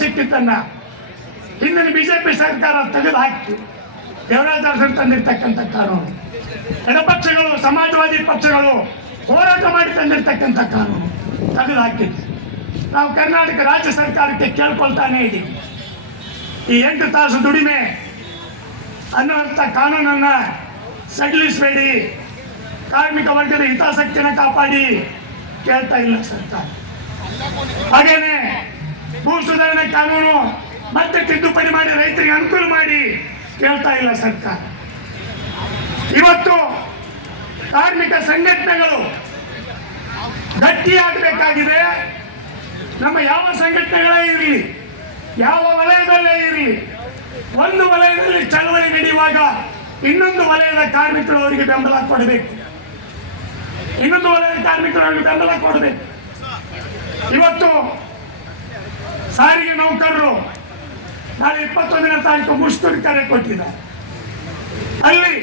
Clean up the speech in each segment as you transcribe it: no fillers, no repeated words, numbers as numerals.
ಸಿಕ್ಕಿದ್ದನ್ನ ಹಿಂದಿನ ಬಿಜೆಪಿ ಸರ್ಕಾರ ತೆಗೆದು ಹಾಕಿ ದೇವರಾಜ ಅರಸರು ತಂದಿರ್ತಕ್ಕಂಥ ಕಾನೂನು, ಎಡಪಕ್ಷಗಳು ಸಮಾಜವಾದಿ ಪಕ್ಷಗಳು ಹೋರಾಟ ಮಾಡಿ ತಂದಿರ್ತಕ್ಕಂಥ ಕಾನೂನು ತೆಗೆದು ಹಾಕಿದ್ದು ನಾವು ಕರ್ನಾಟಕ ರಾಜ್ಯ ಸರ್ಕಾರಕ್ಕೆ ಕೇಳ್ಕೊಳ್ತಾನೆ ಇದ್ದೀವಿ. ಈ 8 ತಾಸು ದುಡಿಮೆ ಅನ್ನುವಂಥ ಕಾನೂನನ್ನು ಸಡಿಲಿಸಬೇಡಿ, ಕಾರ್ಮಿಕ ವರ್ಗದ ಹಿತಾಸಕ್ತಿಯನ್ನು ಕಾಪಾಡಿ ಕೇಳ್ತಾ ಇಲ್ಲ ಸರ್ಕಾರ. ಹಾಗೇನೆ ಭೂ ಸುಧಾರಣೆ ಕಾನೂನು ಮತ್ತೆ ತಿದ್ದುಪಡಿ ಮಾಡಿ ರೈತರಿಗೆ ಅನುಕೂಲ ಮಾಡಿ ಕೇಳ್ತಾ ಇಲ್ಲ ಸರ್ಕಾರ. ಇವತ್ತು ಕಾರ್ಮಿಕ ಸಂಘಟನೆಗಳು ಗಟ್ಟಿಯಾಗಬೇಕಾಗಿದೆ. ನಮ್ಮ ಯಾವ ಸಂಘಟನೆಗಳೇ ಇರಲಿ, ಯಾವ ವಲಯದಲ್ಲೇ ಇರಲಿ, ಒಂದು ವಲಯದಲ್ಲಿ ಚಳವಳಿ ನಡೆಯುವಾಗ ಇನ್ನೊಂದು ವಲಯದ ಕಾರ್ಮಿಕರು ಅವರಿಗೆ ಬೆಂಬಲ ಕೊಡಬೇಕು, ಇನ್ನೊಂದು ವಲಯದ ಕಾರ್ಮಿಕರು ಅವರಿಗೆ ಬೆಂಬಲ ಕೊಡಬೇಕು. ಇವತ್ತು ಸಾರಿಗೆ ನೌಕರರು ನಾಳೆ 21ನೇ ತಾರೀಕು ಮುಷ್ಕರ ಕರೆ ಕೊಟ್ಟಿದ್ದಾರೆ. ಅಲ್ಲಿ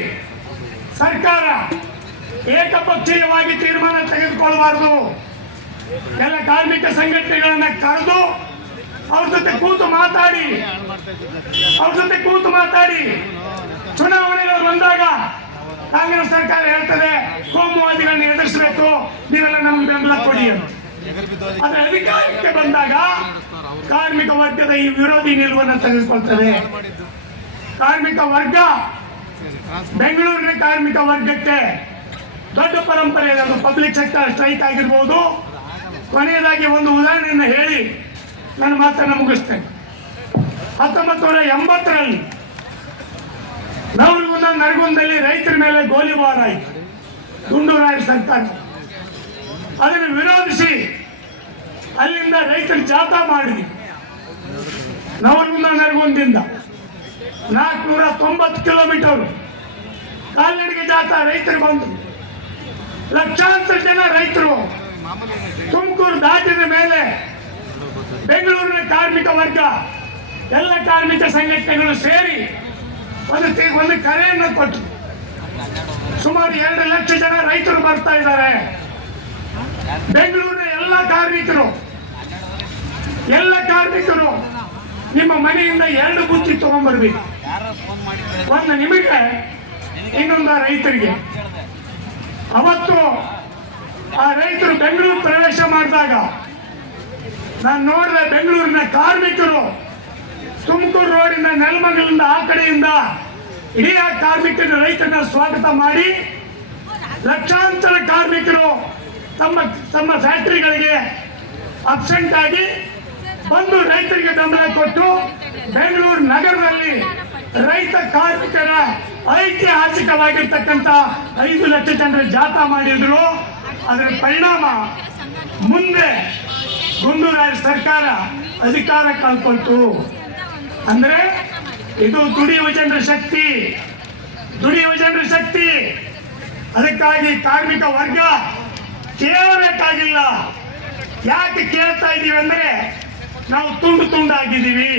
ಸರ್ಕಾರ ಏಕಪಕ್ಷೀಯವಾಗಿ ತೀರ್ಮಾನ ತೆಗೆದುಕೊಳ್ಳಬಾರದು, ಎಲ್ಲ ಕಾರ್ಮಿಕ ಸಂಘಟನೆಗಳನ್ನ ಕರೆದು ಅವ್ರ ಜೊತೆ ಕೂತು ಮಾತಾಡಿ ಚುನಾವಣೆಗಳು ಬಂದಾಗ ಕಾಂಗ್ರೆಸ್ ಸರ್ಕಾರ ಹೇಳ್ತದೆ ಕೋಮುವಾದಿಗಳನ್ನ ಎದುರಿಸಬೇಕು, ನೀವೆಲ್ಲ ನಮ್ಗೆ ಬೆಂಬಲ ಕೊಡಿ ಅಂತ. ಆದ್ರೆ ಅಧಿಕಾರಕ್ಕೆ ಬಂದಾಗ ಕಾರ್ಮಿಕ ವರ್ಗದ ಈ ವಿರೋಧಿ ನಿಲುವನ್ನು ತೆಗೆದುಕೊಳ್ತದೆ. ಕಾರ್ಮಿಕ ವರ್ಗ, ಬೆಂಗಳೂರಿನ ಕಾರ್ಮಿಕ ವರ್ಗಕ್ಕೆ ದೊಡ್ಡ ಪರಂಪರೆ ಇದೆ. ಅದು ಪಬ್ಲಿಕ್ ಸೆಕ್ಟರ್ ಸ್ಟ್ರೈಕ್ ಆಗಿರ್ಬೋದು. ಕೊನೆಯದಾಗಿ ಒಂದು ಉದಾಹರಣೆಯನ್ನು ಹೇಳಿ ನನ್ನ ಮಾತನ್ನು ಮುಗಿಸ್ತೇನೆ. 1980ರಲ್ಲಿ ನರಗುಂದದಲ್ಲಿ ರೈತರ ಮೇಲೆ ಗೋಲಿಬಾರ್ ಆಯಿತು, ಗುಂಡೂರಾಯರ ಸರ್ಕಾರ. ಅದನ್ನು ವಿರೋಧಿಸಿ ಅಲ್ಲಿಂದ ರೈತರು ಜಾಥಾ ಮಾಡಿದ್ವಿ. ನರಗುಂದಿಂದ 490 ಕಿಲೋಮೀಟರ್ ಕಾಲ್ನಡಿಗೆ ಜಾಥಾ ರೈತರು ಬಂದರು. ಲಕ್ಷಾಂತರ ಜನ ರೈತರು ತುಮಕೂರು ದಾಟಿದ ಮೇಲೆ ಬೆಂಗಳೂರಿನ ಕಾರ್ಮಿಕ ವರ್ಗ, ಎಲ್ಲ ಕಾರ್ಮಿಕ ಸಂಘಟನೆಗಳು ಸೇರಿ ಒಂದು ಕರೆಯನ್ನು ಕೊಟ್ಟು ಸುಮಾರು 2 ಲಕ್ಷ ಜನ ರೈತರು ಬರ್ತಾ ಇದ್ದಾರೆ. ಬೆಂಗಳೂರಿನ ಎಲ್ಲ ಕಾರ್ಮಿಕರು ನಿಮ್ಮ ಮನೆಯಿಂದ 2 ಬುತ್ತಿ ತಗೊಂಡ್ಬರ್ಬೇಕು, ಒಂದು ನಿಮಗೆ ಇನ್ನೊಂದು ರೈತರಿಗೆ. ಅವತ್ತು ಆ ರೈತರು ಬೆಂಗಳೂರು ಪ್ರವೇಶ ಮಾಡಿದಾಗ ನಾನು ನೋಡಿದೆ, ಬೆಂಗಳೂರಿನ ಕಾರ್ಮಿಕರು ತುಮಕೂರು ರೋಡಿನ ನೆಲಮಂಗಲಿಂದ ಆ ಕಡೆಯಿಂದ ಇಡೀ ಆ ಕಾರ್ಮಿಕರ ರೈತರನ್ನ ಸ್ವಾಗತ ಮಾಡಿ ಲಕ್ಷಾಂತರ ಕಾರ್ಮಿಕರು ತಮ್ಮ ಫ್ಯಾಕ್ಟರಿಗಳಿಗೆ ಅಬ್ಸೆಂಟ್ ಆಗಿ ಬಂದು ರೈತರಿಗೆ ಬೆಂಬಲ ಕೊಟ್ಟು ಬೆಂಗಳೂರು ನಗರದಲ್ಲಿ ರೈತ ಕಾರ್ಮಿಕರ ಐತಿಹಾಸಿಕವಾಗಿರ್ತಕ್ಕಂಥ 5 ಲಕ್ಷ ಜನರ ಜಾಥಾ ಮಾಡಿದ್ರು. ಅದರ ಪರಿಣಾಮ ಮುಂದೆ ಗುಂಡೂರಾಯರ ಸರ್ಕಾರ ಅಧಿಕಾರ ಕಳ್ಕೊಳ್ತು. ಅಂದ್ರೆ ಇದು ದುಡಿಯುವ ಜನರ ಶಕ್ತಿ. ಅದಕ್ಕಾಗಿ ಕಾರ್ಮಿಕ ವರ್ಗ ಕೇಳಬೇಕಾಗಿಲ್ಲ. ಯಾಕೆ ಕೇಳ್ತಾ ಇದ್ದೀವಿ ಅಂದ್ರೆ ನಾವು ತುಂಡಾಗಿದ್ದೀವಿ,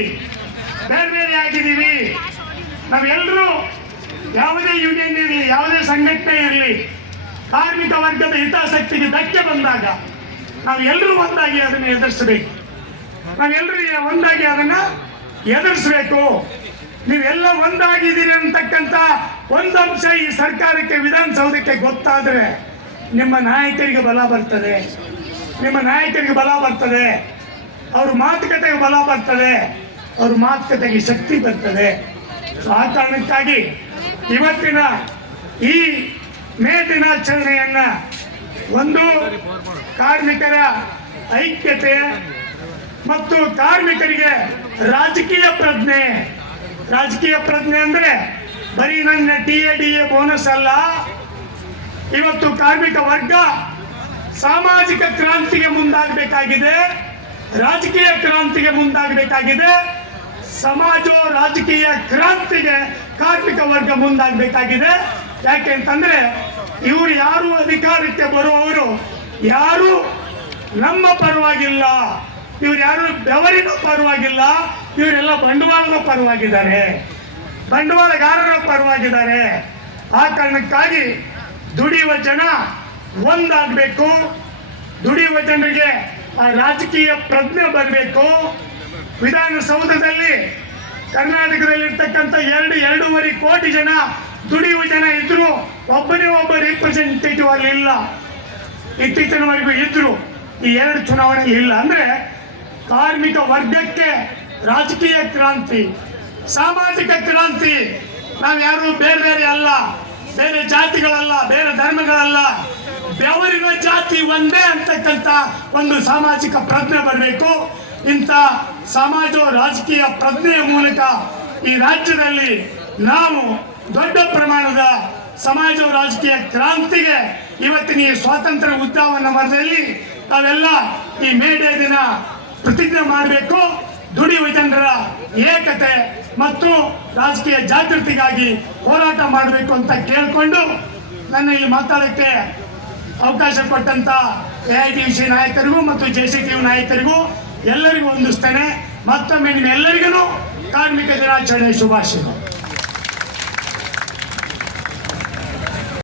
ಬೇರೆ ಆಗಿದ್ದೀವಿ. ನಾವೆಲ್ಲರೂ ಯಾವುದೇ ಯೂನಿಯನ್ ಇರಲಿ, ಯಾವುದೇ ಸಂಘಟನೆ ಇರಲಿ, ಕಾರ್ಮಿಕ ವರ್ಗದ ಹಿತಾಸಕ್ತಿಗೆ ಧಕ್ಕೆ ಬಂದಾಗ ನಾವೆಲ್ಲರೂ ಒಂದಾಗಿ ಅದನ್ನು ಎದುರಿಸಬೇಕು. ನೀವೆಲ್ಲ ಒಂದಾಗಿದ್ದೀರಿ ಅಂತಕ್ಕಂಥ ಒಂದು ಅಂಶ ಈ ಸರ್ಕಾರಕ್ಕೆ, ವಿಧಾನಸೌಧಕ್ಕೆ ಗೊತ್ತಾದ್ರೆ ನಿಮ್ಮ ನಾಯಕರಿಗೆ ಬಲ ಬರ್ತದೆ, ಅವ್ರ ಮಾತುಕತೆಗೆ ಬಲ ಬರ್ತದೆ, ಅವ್ರ ಮಾತುಕತೆಗೆ ಶಕ್ತಿ ಬರ್ತದೆ. ಆ ಕಾರಣಕ್ಕಾಗಿ ಇವತ್ತಿನ ಈ ಮೇ ದಿನಾಚರಣೆಯನ್ನ ಒಂದು ಕಾರ್ಮಿಕರ ಐಕ್ಯತೆ ಮತ್ತು ಕಾರ್ಮಿಕರಿಗೆ ರಾಜಕೀಯ ಪ್ರಜ್ಞೆ ಅಂದ್ರೆ ಬರೀ ನನ್ನ TADA ಬೋನಸ್ ಅಲ್ಲ. ಇವತ್ತು ಕಾರ್ಮಿಕ ವರ್ಗ ಸಾಮಾಜಿಕ ಕ್ರಾಂತಿಗೆ ಮುಂದಾಗಬೇಕಾಗಿದೆ, ರಾಜಕೀಯ ಕ್ರಾಂತಿಗೆ ಮುಂದಾಗಬೇಕಾಗಿದೆ. ರಾಜಕೀಯ ಕ್ರಾಂತಿಗೆ ಕಾರ್ಮಿಕ ವರ್ಗ ಮುಂದಾಗಬೇಕಾಗಿದೆ. ಯಾಕೆ ಅಂತಂದ್ರೆ ಇವರು ಯಾರು ಅಧಿಕಾರಕ್ಕೆ ಬರುವವರು ಯಾರು ನಮ್ಮ ಪರವಾಗಿಲ್ಲ, ಇವ್ರು ಯಾರು ಬೆವರಿನ ಪರವಾಗಿಲ್ಲ, ಇವರೆಲ್ಲ ಬಂಡವಾಳದ ಪರವಾಗಿದ್ದಾರೆ, ಬಂಡವಾಳಗಾರರ ಪರವಾಗಿದ್ದಾರೆ. ಆ ಕಾರಣಕ್ಕಾಗಿ ದುಡಿಯುವ ಜನ ಒಂದಾಗಬೇಕು, ದುಡಿಯುವ ಜನರಿಗೆ ಆ ರಾಜಕೀಯ ಪ್ರಜ್ಞೆ ಬರಬೇಕು. ವಿಧಾನಸೌಧದಲ್ಲಿ ಕರ್ನಾಟಕದಲ್ಲಿರ್ತಕ್ಕಂಥ 2.5 ಕೋಟಿ ಜನ ದುಡಿಯುವ ಜನ ಇದ್ರು, ಒಬ್ಬರೇ ಒಬ್ಬ ರಿಪ್ರೆಸೆಂಟೇಟಿವ್ ಅಲ್ಲಿ ಇಲ್ಲ. ಇತ್ತೀಚಿನವರೆಗೂ ಇದ್ರು, ಈ 2 ಚುನಾವಣೆಯಲ್ಲಿ ಇಲ್ಲ. ಅಂದ್ರೆ ಕಾರ್ಮಿಕ ವರ್ಗಕ್ಕೆ ರಾಜಕೀಯ ಕ್ರಾಂತಿ, ಸಾಮಾಜಿಕ ಕ್ರಾಂತಿ. ನಾವ್ಯಾರು ಬೇರೆ ಬೇರೆ ಅಲ್ಲ, ಬೇರೆ ಜಾತಿಗಳಲ್ಲ, ಬೇರೆ ಧರ್ಮಗಳಲ್ಲ, ಬೆವರಿನ ಜಾತಿ ಒಂದೇ ಅಂತಕ್ಕಂಥ ಒಂದು ಸಾಮಾಜಿಕ ಪ್ರಜ್ಞೆ ಬರಬೇಕು. ಇಂಥ ಸಮಾಜ ರಾಜಕೀಯ ಪ್ರಜ್ಞೆಯ ಮೂಲಕ ಈ ರಾಜ್ಯದಲ್ಲಿ ನಾವು ದೊಡ್ಡ ಪ್ರಮಾಣದ ಸಮಾಜ ರಾಜಕೀಯ ಕ್ರಾಂತಿಗೆ ಇವತ್ತಿನ ಈ ಸ್ವಾತಂತ್ರ್ಯ ಉದ್ಯಾನವನದಲ್ಲಿ ತಾವೆಲ್ಲ ಈ ಮೇಡೇ ದಿನ ಪ್ರತಿಜ್ಞೆ ಮಾಡಬೇಕು. ದುಡಿಯುವ ಜನರ ಏಕತೆ ಮತ್ತು ರಾಜಕೀಯ ಜಾಗೃತಿಗಾಗಿ ಹೋರಾಟ ಮಾಡಬೇಕು ಅಂತ ಕೇಳಿಕೊಂಡು ನನ್ನ ಇಲ್ಲಿ ಮಾತಾಡೋಕ್ಕೆ ಅವಕಾಶ ಕೊಟ್ಟಂತ AITC ನಾಯಕರಿಗೂ ಮತ್ತು JCTU ನಾಯಕರಿಗೂ ಎಲ್ಲರಿಗೂ ವಂದಿಸ್ತೇನೆ. ಮತ್ತೊಮ್ಮೆ ನಿಮ್ಮೆಲ್ಲರಿಗೂ ಕಾರ್ಮಿಕ ದಿನಾಚರಣೆ ಶುಭಾಶಯಗಳು.